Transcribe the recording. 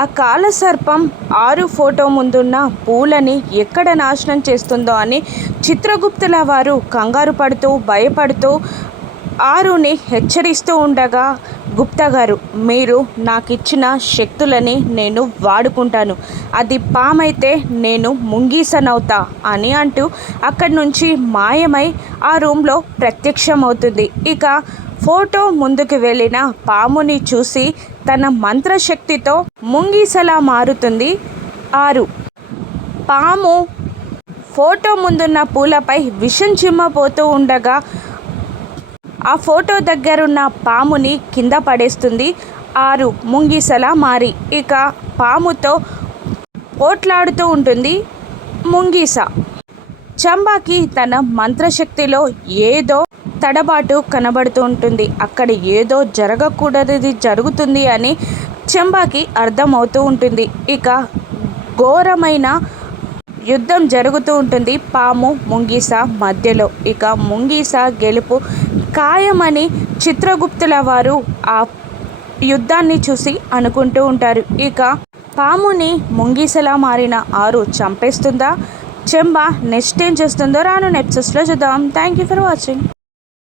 ఆ కాలసర్పం ఆరు ఫోటో ముందున్న పూలని ఎక్కడ నాశనం చేస్తుందో అని చిత్రగుప్తుల వారు కంగారు పడుతూ భయపడుతూ ఆరుని హెచ్చరిస్తూ ఉండగా గుప్తా గారు మీరు నాకు ఇచ్చిన శక్తులని నేను వాడుకుంటాను. అది పామైతే నేను ముంగీసనవుతా అని అంటూ అక్కడి నుంచి మాయమై ఆ రూమ్లో ప్రత్యక్షమవుతుంది. ఇక ఫోటో ముందుకు వెళ్ళిన పాముని చూసి తన మంత్రశక్తితో ముంగీసలా మారుతుంది ఆరు. పాము ఫోటో ముందున్న పూలపై విషం చిమ్మపోతూ ఉండగా ఆ ఫోటో దగ్గరున్న పాముని కింద పడేస్తుంది. ఆరు. ముంగిసలా మారి. ఇక పాముతో పోట్లాడుతూ ఉంటుంది ముంగీస. చంబాకి తన మంత్రశక్తిలో ఏదో తడబాటు కనబడుతూ ఉంటుంది అక్కడ ఏదో జరగకూడనిది జరుగుతుంది అని చంబాకి అర్థమవుతూ ఉంటుంది. ఇక ఘోరమైన యుద్ధం జరుగుతూ ఉంటుంది పాము ముంగీస మధ్యలో. ఇక ముంగీస గెలుపు ఖాయమని చిత్రగుప్తుల వారు ఆ యుద్ధాన్ని చూసి అనుకుంటూ ఉంటారు. ఇక పాముని ముంగీసలా మారిన ఆరు చంపేస్తుందా? చెంబ నెక్స్ట్ ఏం చేస్తుందో రాను నెప్సెస్లో చూద్దాం. Thank you for watching